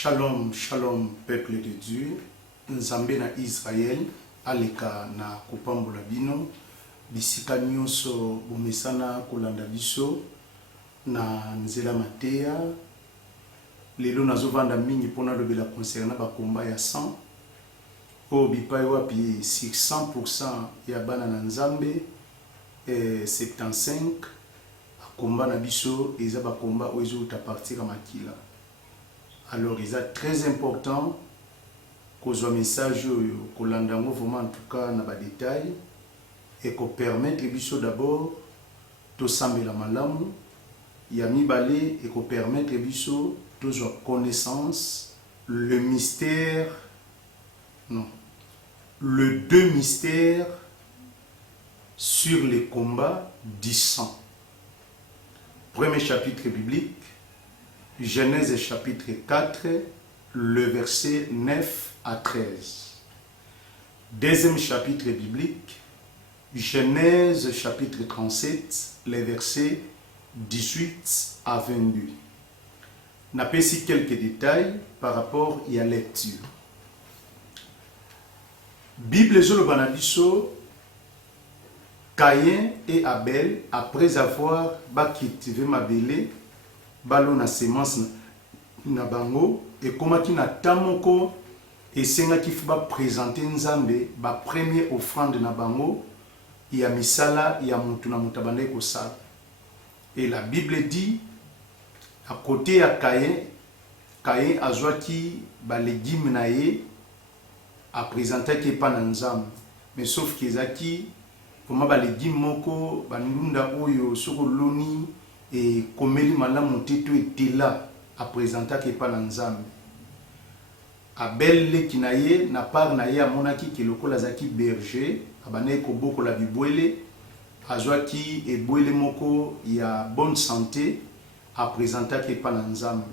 Shalom, shalom, peuple de Dieu. Nzambe na Israël, aleka na kupambola bino. Bisika nyonso bomesana kolanda biso na nzela mateya. Lelo nazovanda mingi pona lobela concernant bakomba ya 100. O bipai wapi 600% ya bana na Nzambe 75 akomba na biso eza bakomba ozo ta partir makila. Alors, il est très important que ce message que l'on vraiment en tout cas dans les détails et qu'on permette les bichos d'abord de s'embêter la malamu, y a mis balai et qu'on permette les bichos de connaissance le mystère, non, le deux mystères sur les combats du sang. Premier chapitre biblique. Genèse chapitre 4, le verset 9 à 13. Deuxième chapitre biblique, Genèse chapitre 37, les versets 18 à 22. N'a pas ici quelques détails par rapport à la lecture. Bible Zolo Banabiso, Caïn et Abel, après avoir cultivé Mabélé, balo na semence na bango et comment qui na tamoko et senga qui faut présenter nzambe ba première offrande na bango ya misala ya mutu na mutabanda ko sala. Et la Bible dit à côté ya Caïn azwaki ba légumes na ye a présenter qui pas na nzambe mais sauf que ezaki comment ba légumes moko ba ndunda oyo soko loni et comme il m'a monté tout était là à présenter que pas l'ensemble. Abel le kinaye n'a pas naye à monaki qui loko lazaki berger abane ko boko la bibwele azwaki et boile moko ya bonne santé à présenter que pas l'ensemble.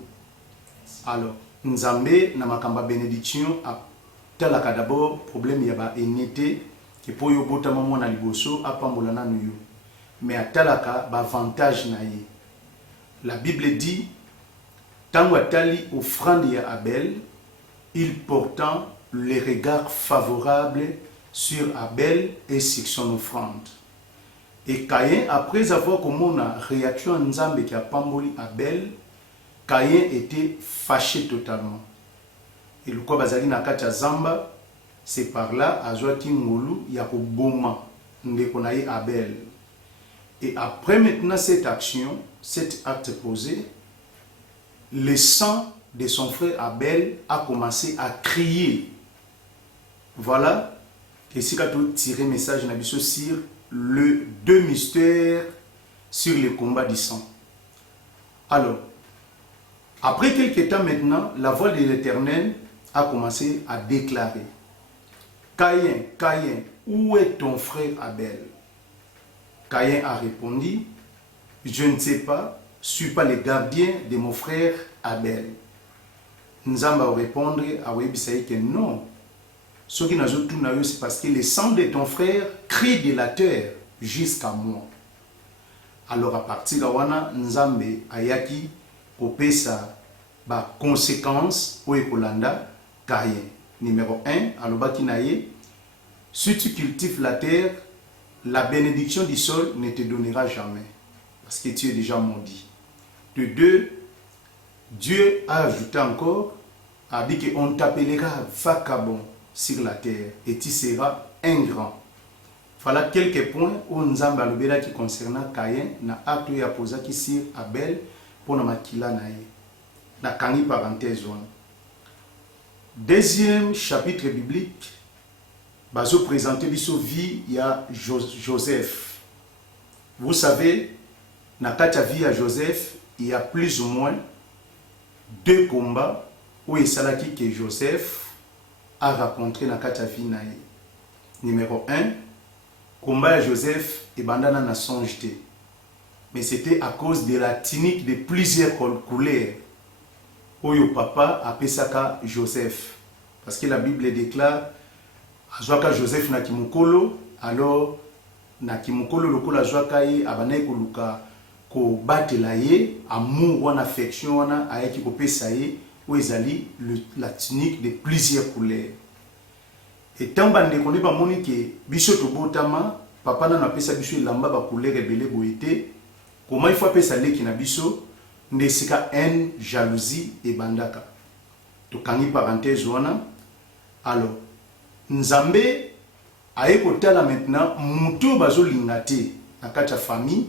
Alors nzambe na makamba bénédiction a talaka d'abord problème ya ba enité que pour yo bota maman na liboso apambola na nuyo. Mais à talaka avantage naïe. La Bible dit tant atali offrande ya Abel, il portant les regards favorables sur Abel et sur son offrande. Et Caïn, après avoir comme a réaction à Nzambe qui a pamboli Abel, Caïn était fâché totalement. Et le quoi bazali na kacha zamba, c'est par là azwaki ngolu ya ko boma ndeko naïe Abel. Et après maintenant cette action, cet acte posé, le sang de son frère Abel a commencé à crier. Voilà, et si tu tires un message sur le deux mystères sur le combat du sang. Alors, après quelques temps maintenant, la voix de l'Éternel a commencé à déclarer: Caïn, Caïn, où est ton frère Abel? Caïn a répondu: je ne sais pas, je ne suis pas le gardien de mon frère Abel. Nzamba a répondu à Webisaï que non. Ce qui n'a pas tout, c'est parce que le sang de ton frère crie de la terre jusqu'à moi. Alors à partir de là, Nzambe ayaki kopesa ba conséquence au Ekolanda Caïn. Numéro 1, alobaki naye, si tu cultives la terre, la bénédiction du sol ne te donnera jamais, parce que tu es déjà maudit. De deux, Dieu a ajouté encore, a dit qu'on t'appellera vagabond sur la terre, et tu seras ingrat. Voilà quelques points où Nzamba alobela qui concernant Caïn, na acte ya posaki sur Abel, pour na makila na ye. Na kangi parenthèse one. Deuxième chapitre biblique, bazo présenter biso vie ya Joseph. Vous savez, na kati vie à Joseph, il y a plus ou moins deux combats où il s'agit que Joseph a rencontré na kati vie naïe. Numéro 1, combat à Joseph et bandana na songeté. Mais c'était à cause de la tunique de plusieurs couleurs. Oyo papa appelé ça Joseph. Parce que la Bible déclare azwaka Joseph na kimukolo, alors na kimukolo lokola azwaka ye abanaye koluka ko batela ye amour wana affection wana ayaki kopesa ye où ils allaient la tunique de plusieurs couleurs. Et tant que nous avons dit que biso to botama papa na pesa biso lamba ba couleur ebele boité comment il faut appeler ça leki na biso ndesika haine jalousie et bandaka to kangi parenthèse wana alors nzambe aye kotala maintenant muto bazolinga te na kati ya famille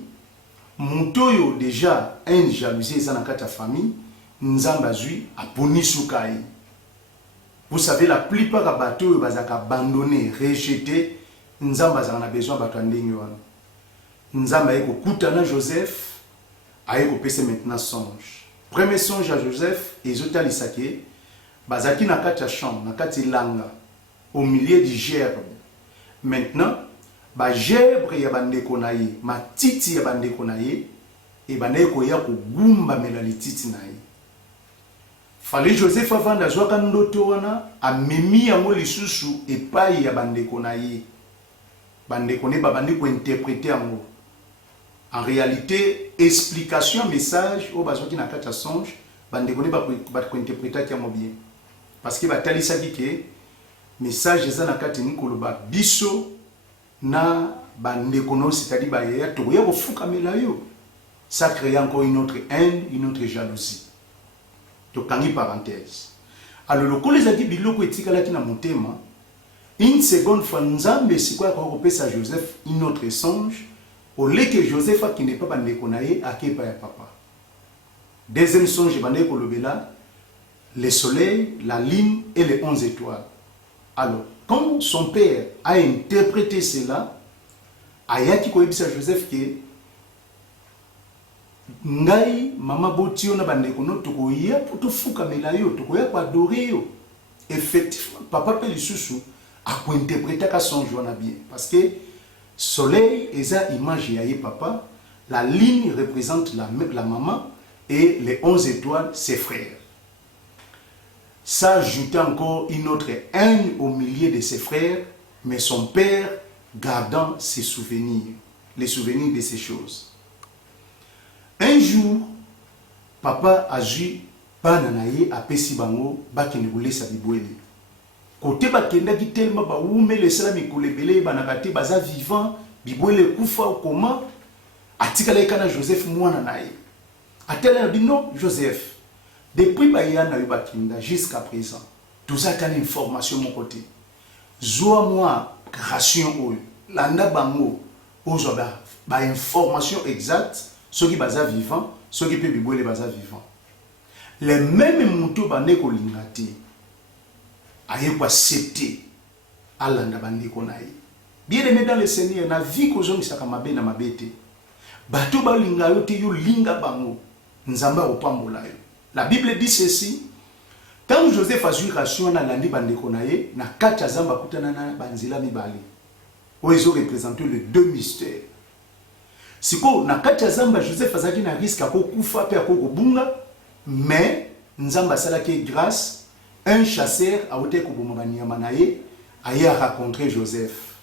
muto yo déjà haine jalousie eza na kati ya famille nzambe azui aponi suka ye. Vous savez, la plupart des bateaux sont abandonnés, rejetés. Nous avons besoin de bateaux. Nous avons besoin Joseph, a maintenant songe. Premier songe à Joseph, et Zota Lisake, Bazaki na kati chambre, na kati langa, au milieu du gerbe. Maintenant, ba gerbe ya bande konaye, ma titi ya bande konaye, et bande koya ko gumba melali titi naye. Fallait Joseph avant d'azwaka ndoto wana amemi yango lisusu epai ya bandeko na ye. Bandeko ne ba bandeko interpréter yango. En réalité, explication message au bazwaki na kati ya songe, bandeko ne ba ko interpréter yango bien. Parce que ba talisa ke message eza na kati ni koloba biso na bandeko no c'est-à-dire ba ya to ya kofuka melayo. Ça crée encore une autre haine, une autre jalousie. Tokangi parenthèse. Alors le collège a dit biloko etikalaki na motema. Une seconde fois nzambe sikwa ko kopesa Joseph une autre songe au lieu que Joseph qui n'est pas bandeko na ye akepa ya papa. Deuxième songe bandeko lobela le soleil, la lune et les 11 étoiles. Alors quand son père a interprété cela, ayaki ko ebisa Joseph que ngai mama botio na bandeko no tokoya potofuka melayo tokoya ko adorer yo. Effectivement papa pe lisusu a ko interpréter ka son joie na bien parce que soleil eza image ya ye papa, la ligne représente la maman et les 11 étoiles ses frères. Ça ajoute encore une autre haine au milieu de ses frères, mais son père gardant ses souvenirs, les souvenirs de ces choses. Un jour, papa a dit bana na ye apesi bango bakende kolesa bibwele. Côté bakenda ki tellement ba umele sala mikolebele banaka te baza vivant bibwele kufa comment atikala ekana Joseph mwana na ye. Atela dit non Joseph. Depuis bayana yo bakinda jusqu'à présent, tout ça t'a une information mon côté. Zoa moi ration oyo landa bango ozo ba information exacte. Ceux qui sont vivants, ceux qui peuvent vivre les vivants. Les mêmes moutons bande ko lingati. Aye ko accepter alanda bande ko naï. Bien aimé dans le Seigneur, na vie ko zongi saka mabe na mabete. Bato ba linga yo te yo linga bango. Nzamba opambola yo. La Bible dit ceci. Quand Joseph a eu ration na landi bande ko naï, na kati zamba kutana na banzila mibali. Ils ont représenté les deux mystères. Siko na kati ya zamba Joseph azaki na risque à kokufa pe akokobunga mais nzamba salaki grâce un chasseur a ote koboma banyama na ye aye a rencontré Joseph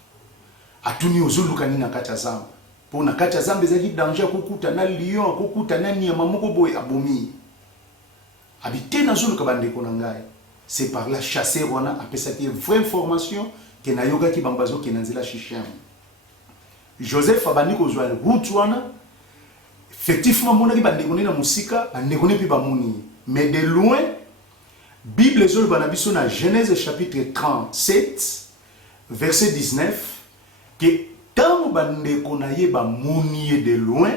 atuni ozulukani na kati ya zamba po na kati ya zamba ezaki danger kokuta na lion akokuta na nyama moko boye abomi habité na zuluka bandeko na ngai c'est par la chasseur wana apesaki vraie information que na yoga ki bambazo ke nanzela shishem. Joseph abandi ko zwa route wana effectivement monaki bandekoni na musika bandekoni pi bamoni mais de loin Bible zolo banabiso na Genèse chapitre 37 verset 19 que tant bandeko na ye bamoni de loin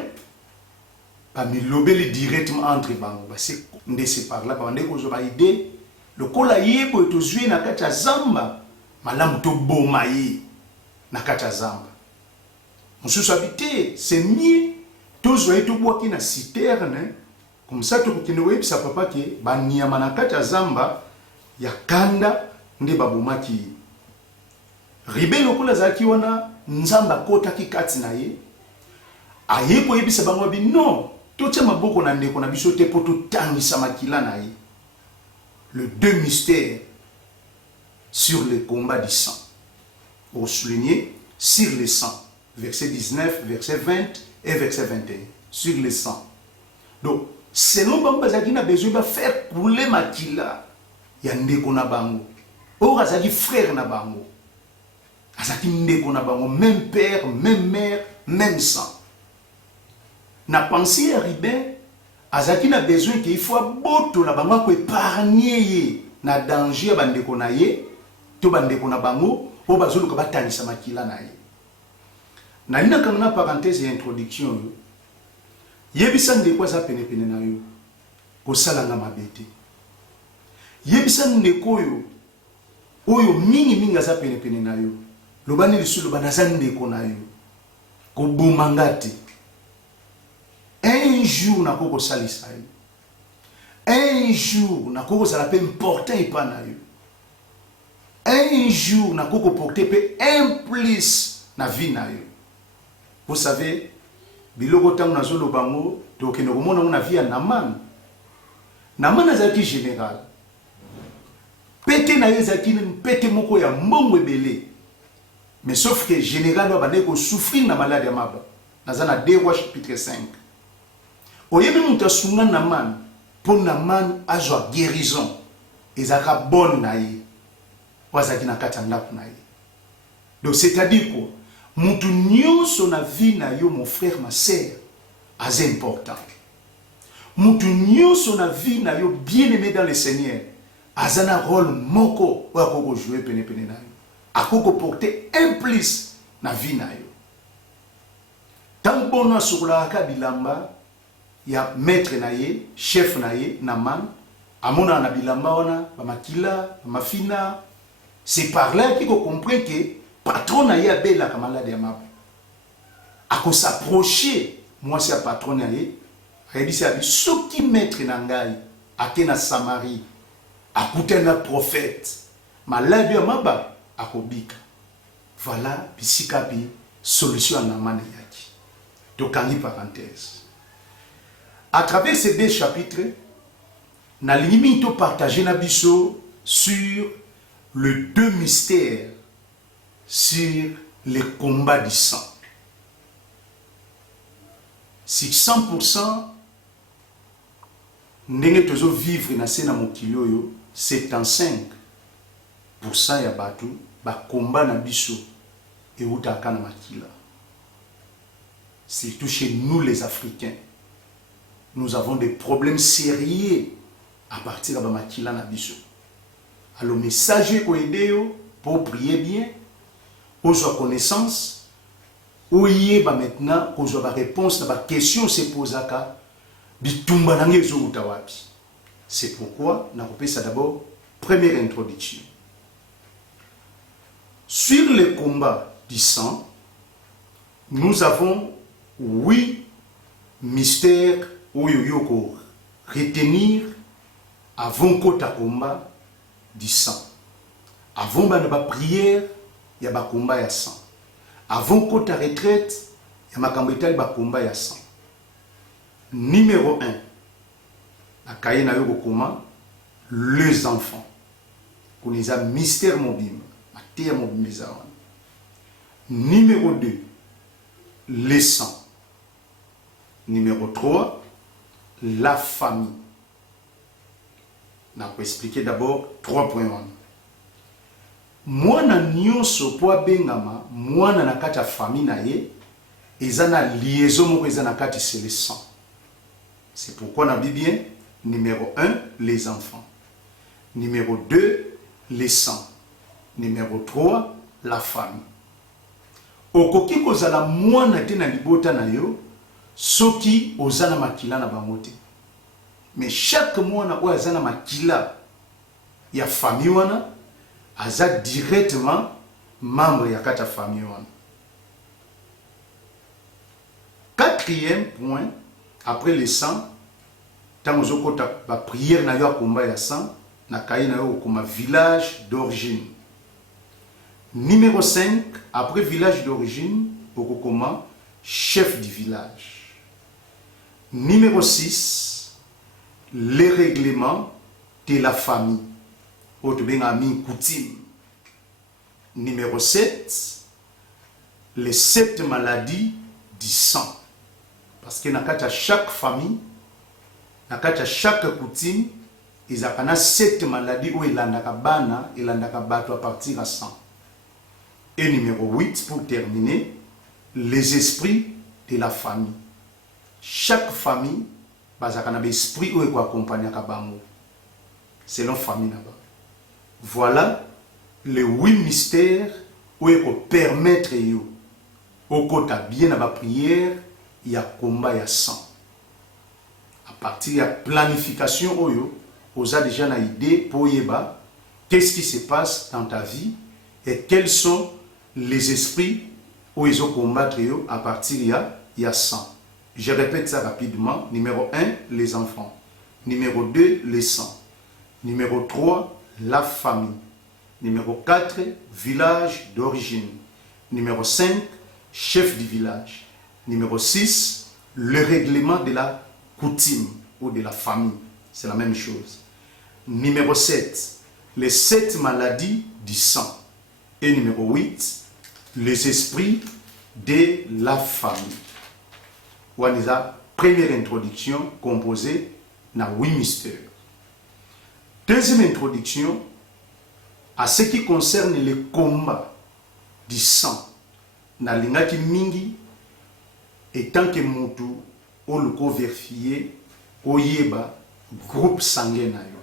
ba milobeli directement entre bango ba se ndese par là bandeko zo ba idée le kola yebo to zwi na kati ya zamba malamu to boma ye na kati ya zamba. Monsieur habité, c'est mieux. Tous les gens qui na citerne, comme ça, tu peux nous ça papa qui bania manakata zamba ya kanda nde babumaki. Ribe lokola zaki wana nzamba kota ki kati na ye. Aye ko yebisa bango bi non. Totia maboko na ndeko na biso te poto tangisa makila na ye. Le deux mystères sur le combat du sang. Pour souligner sur le sang. Verset 19, verset 20 et verset 21. Sur le sang. Donc, selon bango bazaki na besoin de faire couler makila ya ndeko na bango oyo azaki frère na bango azaki ndeko na bango même père même mère même sang na pensée ya Ribin azaki na besoin qu'il faut boto la bango ko épargner ye na danger ya bandeko na ye to bandeko na bango o bazoluka batanisa makila na ye na nina kanga parenthèse ya introduction yo yebisa ndeko aza pene na yo kosalanga mabete yebisa ndeko oyo mingi aza pene na yo lobani lisulu banaza ndeko na yo kobomanga te un jour na koko salisa yo un jour na koko sala pe important epa na yo un jour na koko porter pe un plus na vie na yo. Vous savez biloko tango na zolo bango to keno komona na vie ya Naman azaki général pete na yo ezaki pete moko ya mbongo ebele mais sauf que général wa bande ko souffrir na maladie ya maba naza na 2 Rois chapitre 5 oyebi mutu asunga Naman pour Naman azwa guérison ezaka bonne na ye wazaki na kati ya ndako na ye. Donc c'est-à-dire quoi mutu nyonso na vie na yo mon frère ma sœur as important mutu nyonso na vie na yo bien aimé dans le Seigneur azana rôle moko wa koko jouer pene na yo akoko porter un plus na vie na yo. Tant bono sukula ka bilamba ya maître na ye chef na ye Naman amona na bilamba wana ba makila ba mafina c'est par là qu'il faut comprendre que patron na ye abela ka malade ya mapa ako s'approcher moi c'est patron na ye ayebisi abi soki maître na ngai ake na Samarie akute na prophète malade ya mapa akobika. Voilà bisika bi solution na Naman yaki. Donc en parenthèse à travers ces 2 chapitres na limite to partager na biso sur le 2 mystères sur les combats du sang. Si 100% ndenge tozo vivre na sena mokili oyo 75% ya batu ba combat na biso et utaka na makila. Surtout chez nous les Africains. Nous avons des problèmes sérieux à partir de makila na biso. Alors message ko aider pour prier bien, pour avoir connaissance, ou yeba maintenant pour avoir réponse à la question se posaka bitumba nange zo utawapi. C'est pourquoi na kopé ça d'abord première introduction. Sur le combat du sang, nous avons 8 mystères où yoko retenir avant kota combat du sang. Avant ba prière, il y a ba combat ya sang. Avant kota retraite, il y a makambo etali ba combat ya sang. Numéro 1. La kaye na yo comment les enfants. Koniza mystère mobile, matia mobile za. Numéro 2. Les sangs. Numéro 3. La famille. On peut expliquer d'abord 3.1. Mwana nyonso po bengama mwana na kati ya famille na ye ezana liaison moko ezana kati c'est le sang. C'est pourquoi on a dit bien numéro 1 les enfants. Numéro 2 les sangs. Numéro 3 la famille. Okoki kozala mwana te na libota na yo soki ozana makila na bangote. Mais chaque mwana oyo azana makila ya famille wana aza directement membre ya kata famille wana. 4e point après le sang tant ozokota ba prière na yo komba ya sang na kayi na yo koma village d'origine. Numéro 5 après village d'origine okokoma chef du village. Numéro 6 les règlements de la famille. Coutume. Numéro 7, les 7 maladies du sang. Parce que dans chaque famille, Na kati ya chaque coutume, ils ont 7 maladies où il a bana, il a bateau à partir à 100. Et numéro 8, pour terminer, les esprits de la famille. Chaque famille, il y a un esprit où il accompagne Kabango. Selon la famille là-bas. Voilà les 8 mystères où il peut permettre au côté bien à la prière, il y a combat, il y a sang. À partir de la planification, vous avez déjà une idée pour yeba qu'est-ce qui se passe dans ta vie et quels sont les esprits où ils ont combattre à partir il y a 100. Je répète ça rapidement. Numéro 1, les enfants. Numéro 2, les sangs. Numéro 3, la famille. Numéro 4, village d'origine. Numéro 5, chef du village. Numéro 6, le règlement de la coutume ou de la famille. C'est la même chose. Numéro 7, les 7 maladies du sang. Et numéro 8, les esprits de la famille. Voilà la première introduction composée de 8 mystères. Deuxième introduction, à ce qui concerne le combat du sang. Na lingaki mingi, et tant que mutu, on le vérifié, au yeba, groupe sanguin na yo.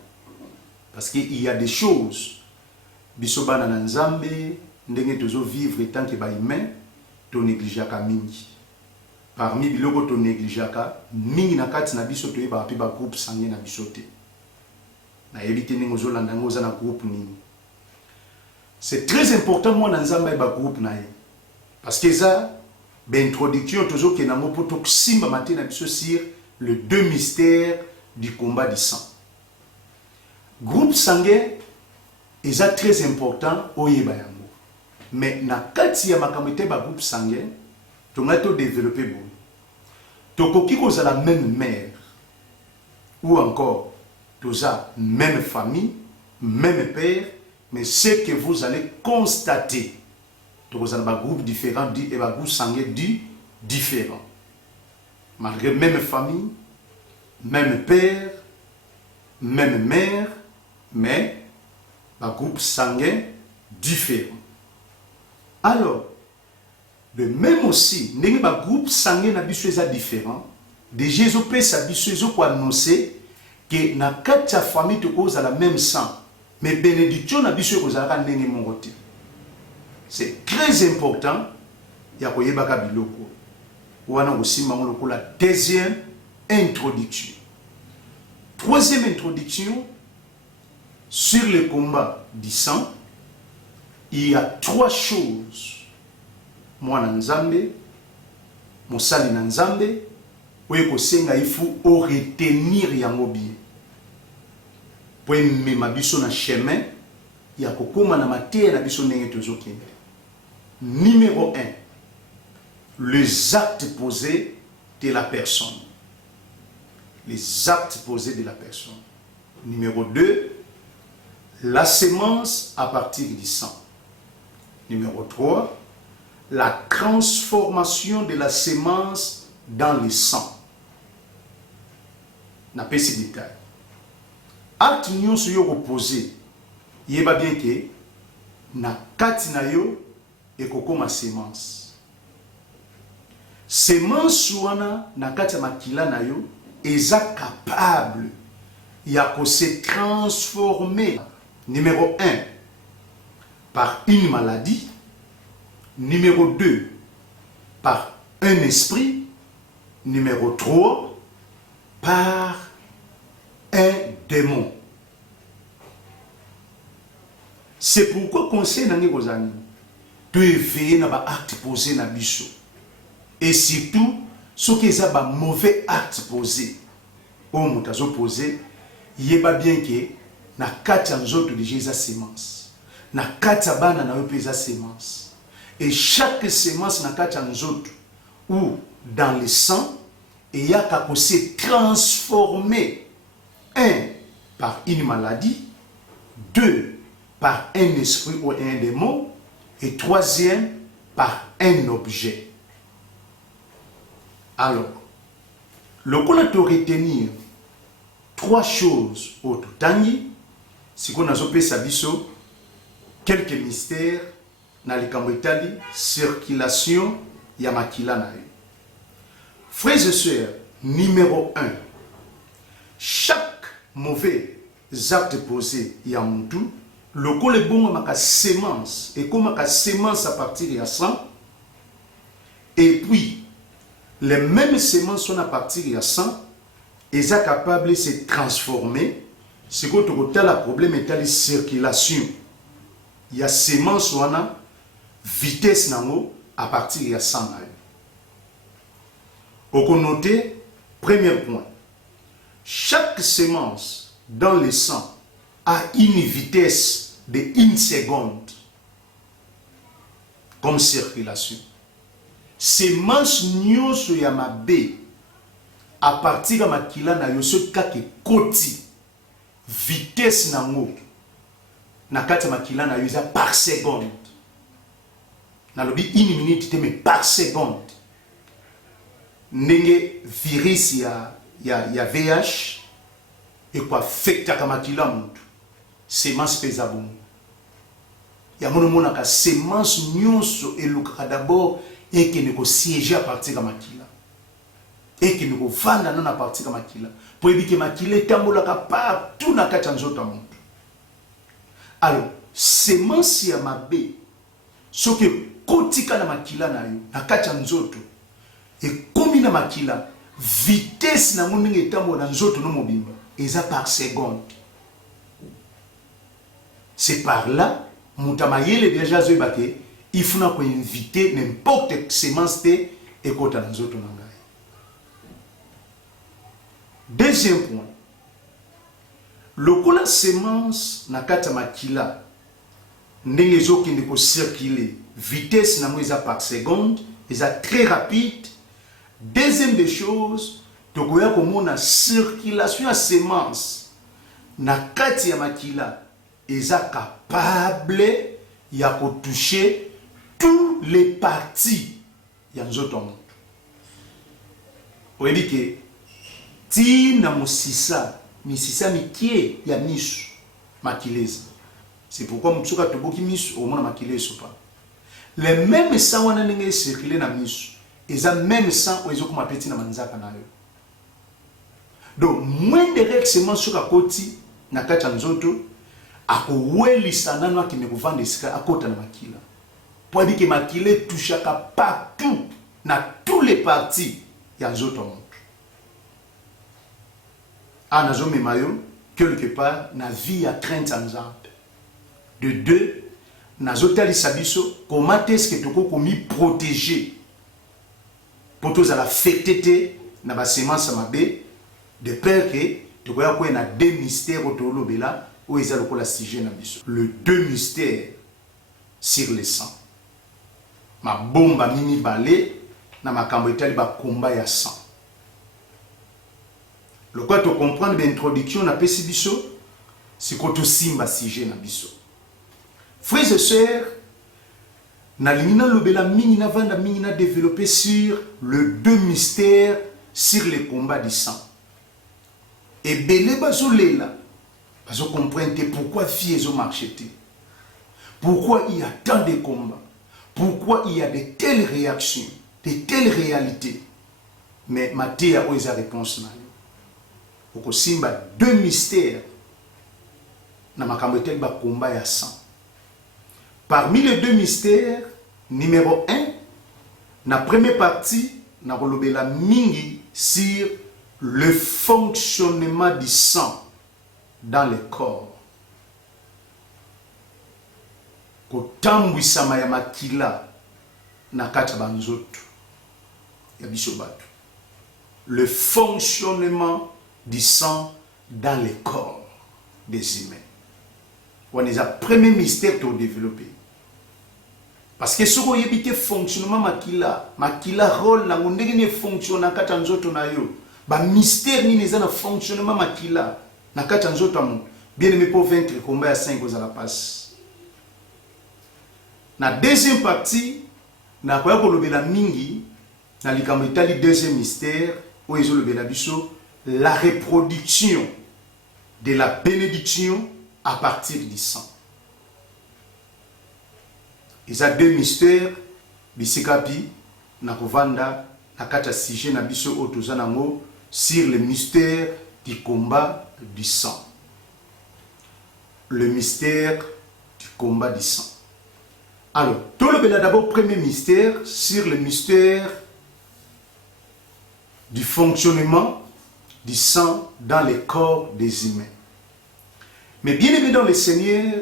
Parce qu'il y a des choses, bisobana na nzambe, ndenge tozo vivre tant que ba humain, to négligaka mingi. Parmi biloko to négligaka, mingi na kati na biso to yeba api ba groupe sanguin na bisote. Na yebite ningo zo landa ngoza na groupe nini. C'est très important moi dans nzambe ba groupe na ye. Parce que ça, l'introduction toujours que namo poto simba matin na biso sur le 2 mystères du combat du sang. Groupe sanguin est très important au yeba yango. Mais na kati ya makamete ba groupe sanguin, to ngato développer bon. To koki ko za la même mère ou encore toza même famille, même père, mais ce que vous allez constater, vous avez un groupe différent et un groupe sanguin différent. Malgré même famille, même père, même mère, mais un groupe sanguin différent. Alors, de même aussi, un groupe sanguin est différent. De Jésus peut annoncer que dans quatre familles tu as la même sang, mais bénédiction na biso ko zalaka ndenge moko te. C'est très important ya koyebaka biloko. Wana osimba ngolo la deuxième introduction. Troisième introduction sur le combat du sang, il y a 3 choses. Mwana nzambe, mosali na nzambe, oye kosenga il faut retenir yango bien. Pour me biso na chemin, il y a kokoma na matière na biso ndenge tozokende. Numéro 1, les actes posés de la personne. Les actes posés de la personne. Numéro 2, la sémence à partir du sang. Numéro 3, la transformation de la sémence dans le sang. Na pesi détail. Acte nyonso yo opposé, yeba bien que na kati na yo ekokoma sémence. Sémence wana na kati makila na yo eza capable ya ko se transformer. Numéro 1, par une maladie. Numéro 2, par un esprit. Numéro 3, par un démon. C'est pourquoi conseil nangi kozani de veiller na ba acte posé na biso. Et surtout ce qui est ba mauvais acte posé. O mutazo posé, yeba bien que na kati nzoto de Jésus sémence. Na kati bana na yo pesa sémence. Et chaque sémence na kati nzoto ou dans le sang, et y a qu'à se transformer. 1, par une maladie. 2, par un esprit ou un démon. Et 3e, par un objet. Alors, le qu'on a de retenir trois choses au Tangi, si on a zopé sabiso, quelques mystères, na likambetali, circulation, yamakila na yo. Frères et sœurs, numéro 1, chaque mauvais acte posé y a mon tout, le col est bon à ma sémence, et comme ma sémence à partir de 100, et puis les mêmes semences sont à partir de 100, et sont capables de se transformer. C'est que tu as le problème est la circulation. Il y a sémence ou a vitesse à partir de 100. On note, premier point, chaque sémence dans le sang a une vitesse de 1 seconde comme circulation. Sémence nyonso ya mabe à partir de makila na yoso kake koti vitesse nango na kati makila na yosa par seconde. Na lobi 1 minute te mais par seconde. Nenge virus ya VH et quoi affecta kamakila muntu semence pesa bon ya mono mona ka semence nyonso eluka d'abord et que ne ko siéger à partir kamakila et que ne ko vanda na na partir kamakila pour éviter makila tambola ka partout na kati nzoto muntu. Alors semence ya mabe soki kotika na makila na yo na kati nzoto et comme na makila vitesse na moninga etambo na nzoto no mobimba eza par seconde. C'est par là mutamayele déjà zoibake il faut ko inviter n'importe quelle sémence te ekota na nzoto na ngai. Deuxième point, lokola sémence na kata makila ndenge ezokende ko circuler vitesse na mo eza par seconde eza très rapide. Deuxième des choses, tokoya komona circulation à sémence na kati ya makila eza capable ya ko toucher tous les parties ya nzoto muntu. Oyebi ke ti na musisa misisa mikie ya misu makileza. C'est pourquoi mutsuka toboki misu au mona makileza pas. Les mêmes sang wana ndenge circuler na misu eza même sang oyezo kuma peti na manzaka na yo. Donc moins de réaction sur la koti na kati nzoto akowelisa nanu akime kovanda esika akota na makila. Pour dire que makila touche partout na tous les parties ya nzoto muntu. Anazo memayo quelque part na vie à crainte ensemble. De deux, nazo tali sabiso comment est-ce que toko komi protéger pour tous à la fêter na ba semence mabe de peur que tu vois qu'il y a deux mystères autour de là où ils ont le sujet na biso. Le deux mystères sur le sang. Ma bombe mini balé na ma kambetali ba combat ya sang. Le quoi tu comprendre l'introduction na pesi biso c'est que tu simba sujet na biso. Frères et sœurs, na limina lobela mingi na vanda mingi na développer sur le deux mystères sur le combat du sang. Et belé bazolela bazo comprendre pourquoi vie ont marché. Pourquoi il y a tant de combats. Pourquoi il y a de telles réactions, de telles réalités. Mais Matthieu a eu sa réponse na yo. Oko simba deux mystères na makambo tel ba combat ya sang. Parmi les deux mystères, numéro 1, la première partie, na kolobela mingi sur le fonctionnement du sang dans le corps. Kotambwisama ya makila na kati banzoto ya biso bato. Le fonctionnement du sang dans le corps des humains. On est le premier mystère pour développer. Parce que ce qu'on y a fonctionnement makila rôle na ndenge ne fonctionne kata nzoto na yo. Ba mystère ni neza na fonctionnement makila na kata nzoto amu. Bien aimé pour vaincre combat à 5 aux à la passe. Na deuxième partie na kwa kolobela mingi na likambo itali deuxième mystère où ils ont le biso la reproduction de la bénédiction à partir du sang. Il y a deux mystères, bisikapi, na kovanda, na kata sujet na biso otozanango, sur le mystère du combat du sang. Le mystère du combat du sang. Alors, tout le monde d'abord premier mystère sur le mystère du fonctionnement du sang dans les corps des humains. Mais bien aimé dans le Seigneur,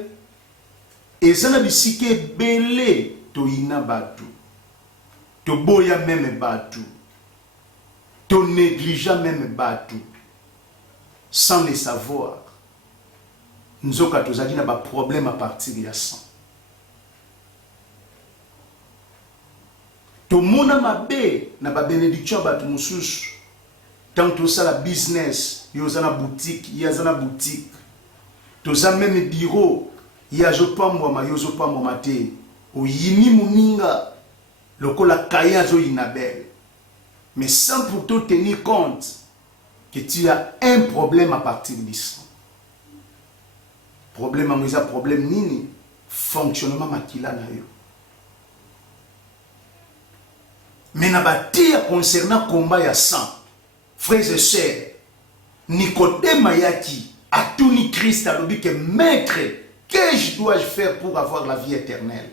et ça n'a bisike belé to ina batu, to boya même batu, to négligent même batu, sans le savoir. Nous avons des problèmes à partir de sang. To mona mabe na ba bénédiction batu mususu. Tant que ça la business, yozana boutique, yazana boutique. To za même bureau. Ya jopa mwama yozopa mwama te o yini muninga lokola kaya zo inabel, mais sans pourtant tenir compte que tu as un problème à partir du sang. Problème amuza problème nini fonctionnement makila na yo. Mais na batia concernant combat ya sang, frères et sœurs, Nicodème Mayaki a tout ni Christ a dit que maître, que dois-je faire pour avoir la vie éternelle?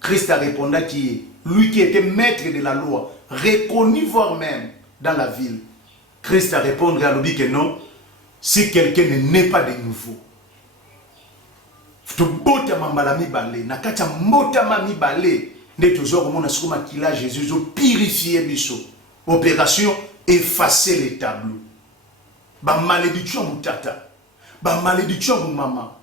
Christ a répondu qui lui qui était maître de la loi, reconnu voire même dans la ville. Christ a répondu à lui que non, si quelqu'un n'est pas de nouveau. Tu bota mambalami balé, nakata mota mami balé, ne toujours comme on a souma kila Jésus purifier biso. Opération effacer les tableaux. Ba malédiction mon tata, ba malédiction mon maman.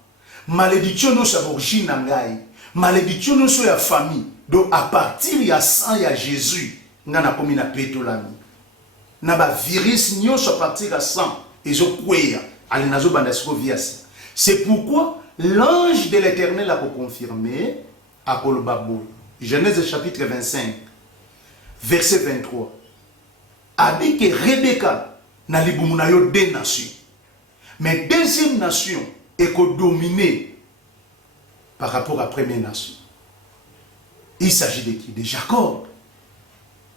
Malédiction nous sa origine nangai, malédiction nous sur la famille. Donc à partir ya sang ya Jésus, ngana komi na peto lami. Na ba virus nyo à partir ya sang ezo kweya, ali nazo banda siko viasi. C'est pourquoi l'ange de l'Éternel a confirmé à Kolobabo. Genèse chapitre 25, verset 23. A dit que Rebecca n'a libumuna yo deux nations. Mais deuxième nation est dominée par rapport à la première nation. Il s'agit de qui? De Jacob.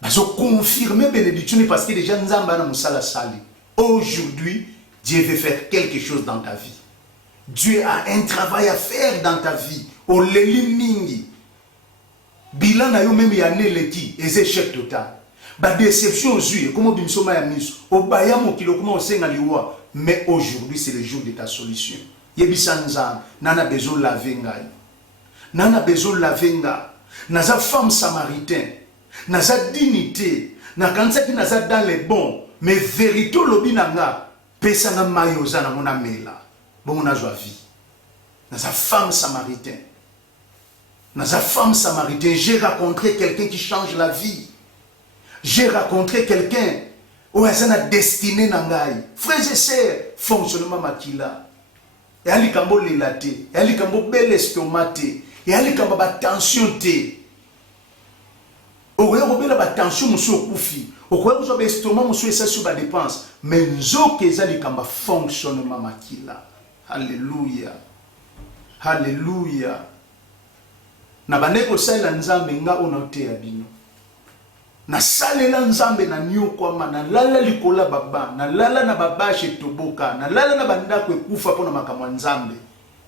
Ils ont confirmé bénédiction parce que déjà Nzamba na musala sali. Aujourd'hui, Dieu veut faire quelque chose dans ta vie. Dieu a un travail à faire dans ta vie. Au leli mingi. Bilan na yo même ya neleki, et échec total. Ba déception aux yeux, comment bimsoma ya miso. Au bayamo kilo comment on senga liwa. Mais aujourd'hui, c'est le jour de ta solution. Yebisanza, nana besoin laver ngai. Nana besoin laver ngai. Naza femme samaritain. Naza dignité. Na kansa ki naza dans les bons. Mais vérité lobi nanga. Pesa na mayoza na mona mela. Bon na joie vie. Naza femme samaritain. Naza femme samaritain. J'ai rencontré quelqu'un qui change la vie. J'ai rencontré quelqu'un. Où est-ce qu'on a destiné nangai? Frères et sœurs, fonctionnement makila. Et ali kambo lelate, et ali kambo bel estomac, et ali kambo ba tension te. Okoya ko bela ba tension muso kufi. Okoya ko ba estomac muso esa sur ba dépense. Mais nzoke ezali kamba fonctionnement makila. Alléluia. Alléluia. Na baneko sala nzambe nga onote ya bino. Na salela nzambe na nyokwama na lala likola baba na lala na baba chez toboka na lala na bandako ekufa pona makamwa nzambe,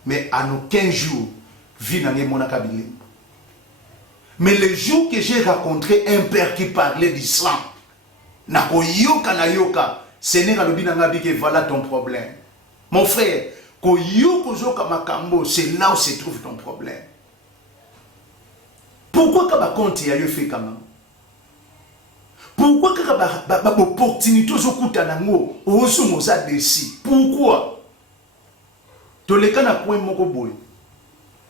mais en aucun jour vie na ngemona kabilembo. Mais le jour que j'ai rencontré un père qui parlait du sang na koyoka na yoka Seigneur alobi na ngabi que voilà ton problème mon frère, koyoko zoka makambo, c'est là où se trouve ton problème. Pourquoi ka ba compte ya yo fait comme pourquoi kaka ba opportunité ozokuta nango ozo moza desi? Pourquoi toleka na point moko boy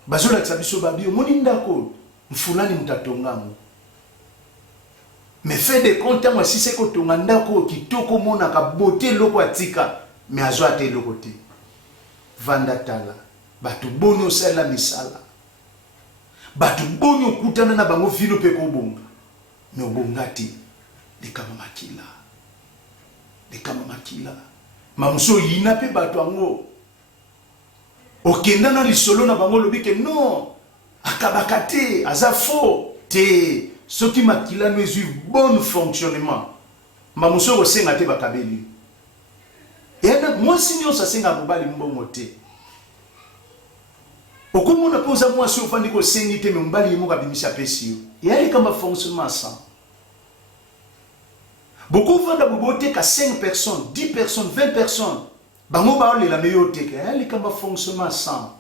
bazola tsabiso babio moni ndako mfulani mtatongamo, mais fait de compte moi si c'est ko tonga ndako kitoko mona ka beauté loko atika mais azo ate loko te vanda tala batu bonyo sala misala batu bonyo kutana na bango vino pe ko bonga mais obongati. Les kama makila. Mamuso yina pe bato ango. Okenda na lisolo na bango lobi ke non. Akabakate, aza faux. Te, ce qui makila nous bon fonctionnement. Mamuso osenga te bakabeli. Et moi si ça senga mobali mbongo te. Okomona poza moi si ofandi ko sengi te mbali mo kabimisa pesi. Et elle comme fonctionnement ça. Beaucoup vont d'abord qu'à 5 personnes, 10 personnes, 20 personnes. Bango ba la meilleure te que elle comme fonctionnement ça.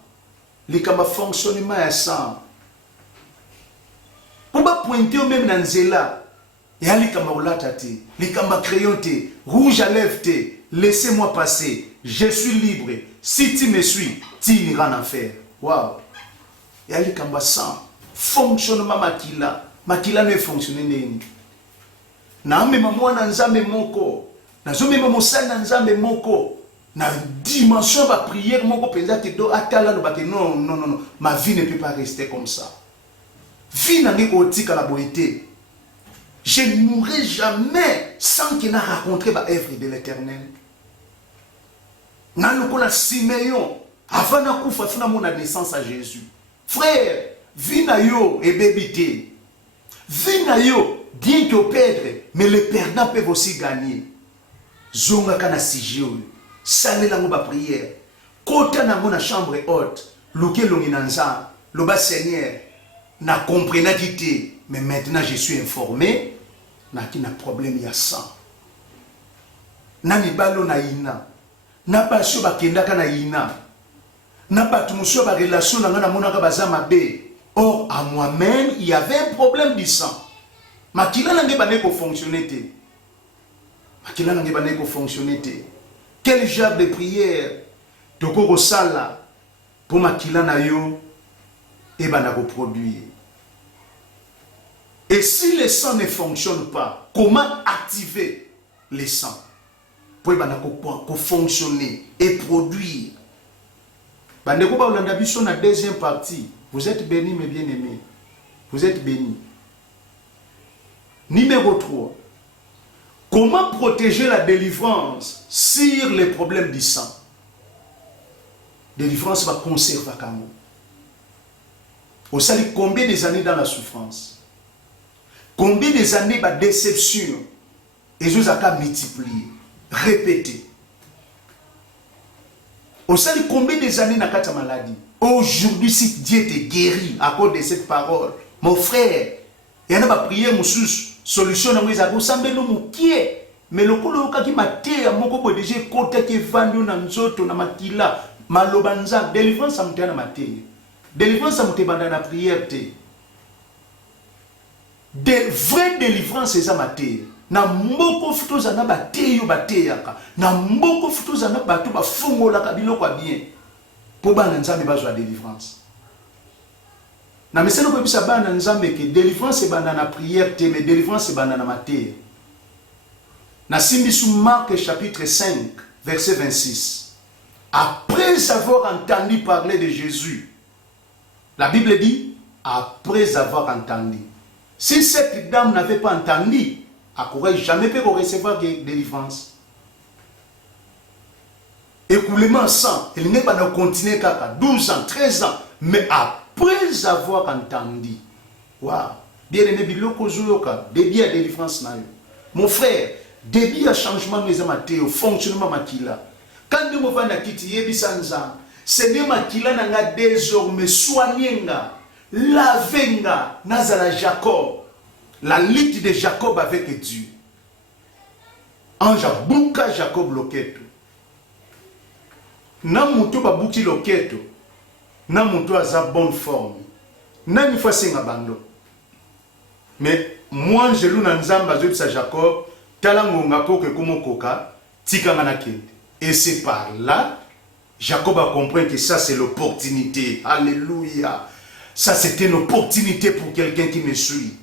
Les comme fonctionnement ça. Pour pas pointer au même nanzela. Et elle comme olata te, les comme crayon te, rouge à lèvres te. Laissez-moi passer, je suis libre. Si tu me suis, tu n'iras en enfer. Waouh! Et elle comme ça. Fonctionnement makila ne fonctionne ni. Na mema mwana nzambe moko. Na zo mema mosala nzambe moko. Na dimension ba prière moko penza ke do atala no ba ke non non non non. Ma vie ne peut pas rester comme ça. Vie n'a ni ko tika la boité. Je ne mourrai jamais sans qu'il n'a rencontré la œuvre de l'Éternel. N'a le Siméon avant na kufa funa mon naissance à Jésus. Frère, vie na yo et bébité. Vie na yo bien que perdre, mais les perdants peuvent aussi gagner. Zonga kana sigio. Salé la ba prière. Kota na mona chambre haute. Luke longinanza. Loba Seigneur. Na comprena quitté. Mais maintenant je suis informé. Na ki na problème ya sang. Na mibalo na ina. Na ba sio ba kendaka na ina. Na ba tumusio ba relation na ngana mona ka bazama be. Or à moi-même, il y avait un problème du sang. Makila nange ba ne ko fonctionner te. Makila nange ba ne ko fonctionner te. Quel genre de prière toko ko sala pour makila na yo et ba na ko produire. Et si le sang ne fonctionne pas, comment activer le sang pour fonctionner et produire? Bandeko ba olanda biso na deuxième partie. Vous êtes bénis mes bien-aimés. Vous êtes bénis. Numéro 3. Comment protéger la délivrance sur les problèmes du sang? Délivrance va conserver à Kamo. Vous savez combien des années dans la souffrance? Combien des années de déception et je vous ai multiplié, répété. Vous savez combien des années dans la maladie? Aujourd'hui, si Dieu te guérit à cause de cette parole, mon frère, il y a une prière, mon solution, mais le coup qui m'a été à mon côté, j'ai côté qui vendu dans nzoto na makila, malobanza, délivrance à mon terre na maté, délivrance à mon terre dans la prière te. De vraies délivrances c'est ça maté. Na mboko futo za na baté yo baté yaka. Na mboko futo za na bato ba fungola kabilo kwa bien. Pour ba nzambe bazwa délivrance. Na meseno ko bisa ba nzambe ke délivrance c'est ba na prière te mais délivrance c'est ba na maté. Na simbisu Marc chapitre 5 verset 26. Après avoir entendu parler de Jésus, la Bible dit après avoir entendu. Si cette dame n'avait pas entendu, elle n'aurait jamais pu recevoir des délivrances. Écoulement sang, elle n'est pas continuer à 12 ans, 13 ans, mais après avoir entendu. Waouh! Bien aimé, biloko zoyoka, début à délivrance. Mon frère, début à changement de mes fonctionnement makila. Quand nous avons na kiti yebisanza, Seigneur makila nanga désormais soignenga. Lavenga nazala Jacob, la lutte de Jacob avec Dieu. Ange buka Jacob loketo. Na muto babuki loketo. Na muto aza bonne forme. Na ni fasinga bando. Mais moi je luna nzamba zobisa Jacob, tala ngonga poke komo koka, tika ngana kende. Et c'est par là Jacob a compris que ça c'est l'opportunité. Alléluia. Ça, c'était une opportunité pour quelqu'un qui me suit.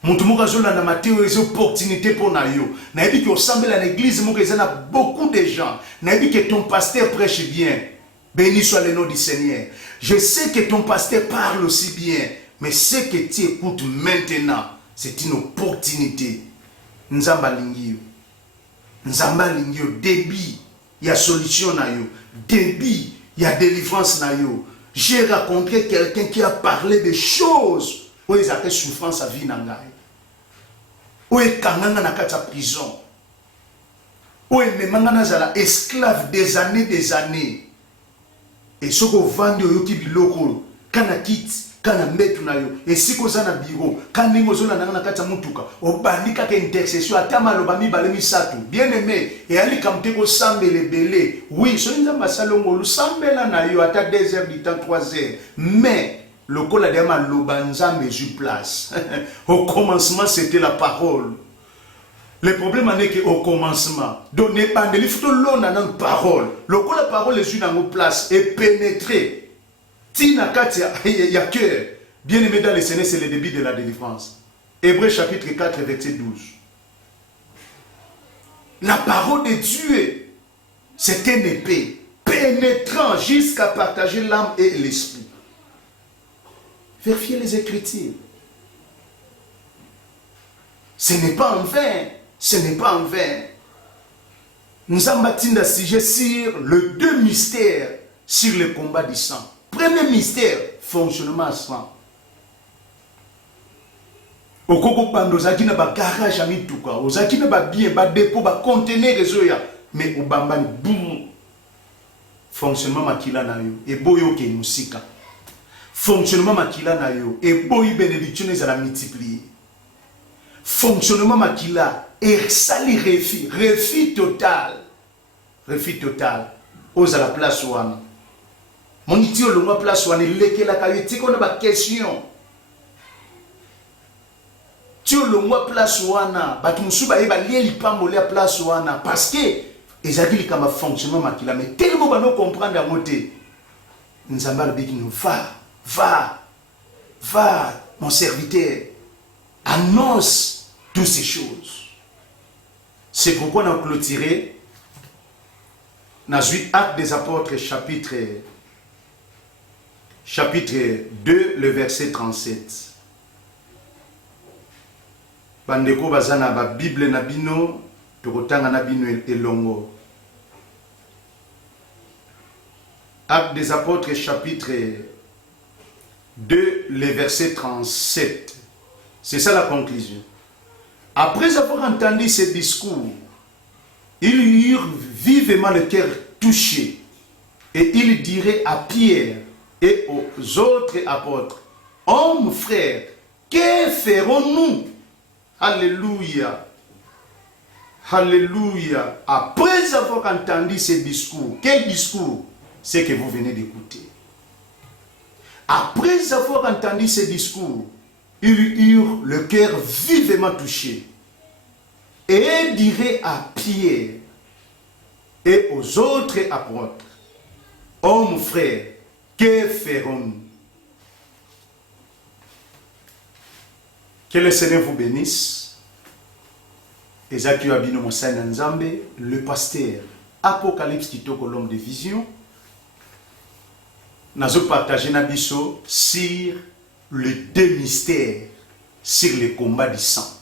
Mon tomokazola na Matthieu, une opportunité pour Nayo. Naïbi qui ressemble à l'église, il y a beaucoup de gens. Naïbi que ton pasteur prêche bien. Béni soit le nom du Seigneur. Je sais que ton pasteur parle aussi bien. Mais ce que tu écoutes maintenant, c'est une opportunité. Nzamba lingio. Nzamba lingio. Débit. il y a solution na yo. Débit, il y a délivrance na yo. J'ai rencontré quelqu'un qui a parlé des choses où ils avaient souffrance à vie na ngai. Où ils kanganga na kata prison. Où ils memanga zala esclave des années. Et ce qu'on vend yo ki biloko kana kit kana metu na yo et si ko na bureau kana ngozola na kata mutuka obandi kaka intercession atama loba mibale misatu bien aimé et ali kamte ko sambele belé oui so nza masalongo lu sambela na yo ata 2 heures du temps 3 heures mais le kola de ma loba nzambe ju place au commencement c'était la parole. Le problème est qu'au commencement, donner pas de livre, l'on a une parole. Le coup la parole est dans nos places et pénétrer. Tina katia, il y a cœur. Bien aimé dans les Seigneurs, c'est le début de la délivrance. Hébreux chapitre 4, verset 12. La parole de Dieu, c'est une épée pénétrant jusqu'à partager l'âme et l'esprit. Vérifiez les Écritures. Ce n'est pas en vain. Ce n'est pas en vain. Nous avons bâti un sujet sur les 2 mystères sur le combat du sang. Premier mystère, fonctionnement sang. Au Koko Pando, Zaki n'a pas garage à Mitouka, au Zaki n'a pas bien, pas dépôt, pas conteneur les oya, mais au Bambani, boum. Fonctionnement makila na yo, et boyo ke musika. Fonctionnement makila na yo, et boyo bénédiction les a multiplié. Fonctionnement makila, et sali refit total. Refit total. Ose à la place ouana. Mon dit au long place ouana, leke la kayeti qu'on a pas question. Tu au long place ouana, batumusuba eba lieli pambolé à place ouana, parce que ils avaient comme un fonctionnement makila, mais tellement nous comprendre à moté. Nous avons dit nous va, mon serviteur, annonce toutes ces choses. C'est pourquoi on a clôturé dans Actes des Apôtres chapitre 2, le verset 37. Bandeko bazana ba Bible na bino, tokotanga na bino elongo. Actes des Apôtres chapitre 2, le verset 37. C'est ça la conclusion. Après avoir entendu ce discours, ils eurent vivement le cœur touché et ils diraient à Pierre et aux autres apôtres, hommes frères, que ferons-nous? Alléluia. Alléluia. Après avoir entendu ce discours, quel discours? C'est que vous venez d'écouter. Après avoir entendu ce discours, ils eurent le cœur vivement touché et diraient à Pierre et aux autres apôtres, hommes frères, que ferons-nous? Que le Seigneur vous bénisse. Ezaki Abino Moussana Nzambe, le pasteur, Apocalypse Kitoko, l'homme de vision. Nous avons partagé Nabiso sur les 2 mystères sur le combat du sang.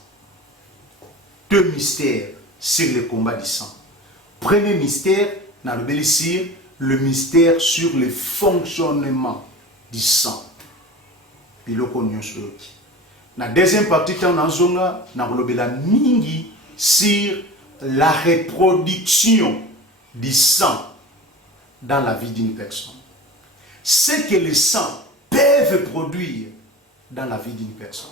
2 mystères sur le combat du sang. Premier mystère, nous avons le mystère sur le fonctionnement du sang. La deuxième partie, nous avons mingi sur la reproduction du sang dans la vie d'une personne. Ce que le sang peuvent produire dans la vie d'une personne.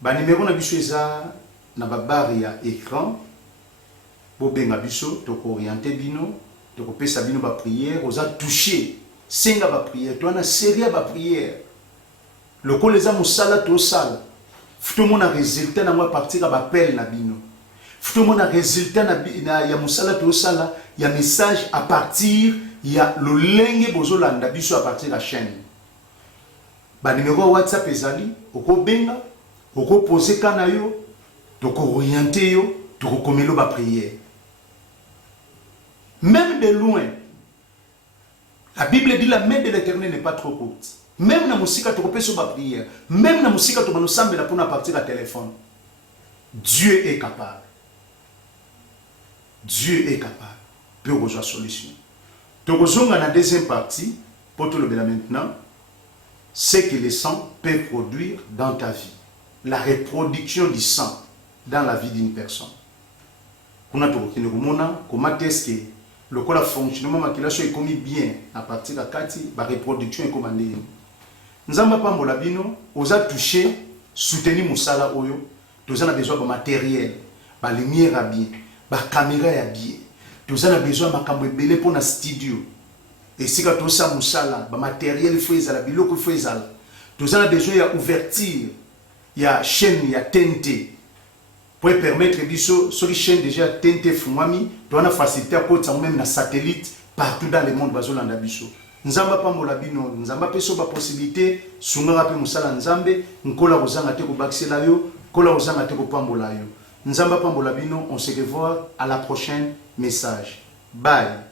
Ba numéro na biso eza na barre ya écran. Bobenga biso toko orienter bino, toko pesa bino ba prière, oza toucher senga ba prière, to na série ba prière. Le ko les amusala to sala. Futo mona résultat na moi partir ba appel na bino. Futo mona résultat na ya musala to sala, ya message à partir ya le lenge bozolanda biso à partir de la chaîne. Ba numéro WhatsApp ezali, oko benga, oko poser kana yo, toko orienter yo, toko komelo ba prière. Même de loin, la Bible dit la main de l'Éternel n'est pas trop courte. Même na musika toko peso ba prière, même na musika toko sambela pour na partir à téléphone. Dieu est capable. Dieu est capable. pour rejoindre solution. Donc, dans la deuxième partie, pour tout le bien maintenant, c'est que le sang peut produire dans ta vie. La reproduction du sang dans la vie d'une personne. Comment est-ce que le fonctionnement est commis bien à partir de la reproduction est commandée. Nzamba pambola bino, osa toucher, soutenir Moussala Oyo, nous avons besoin de matériel, de lumière bien, de caméra bien, nous avons besoin de matériel pour le studio. Et si tu as Moussala, de matériel, nous avons besoin d'ouverture, il y a chaîne, il y a TNT. Pour permettre de sur les chaînes déjà TNT Fumami, nous avons facilité à côté même na satellite partout dans le monde bazolanda biso. Nzamba pambola bino, nzamba peso ba possibilité sunga pe musala nzambe, nkola kozanga te ko baxela yo, kola kozanga te ko pambola yo. Nzamba pambola bino, on se revoit à la prochaine message. Bye.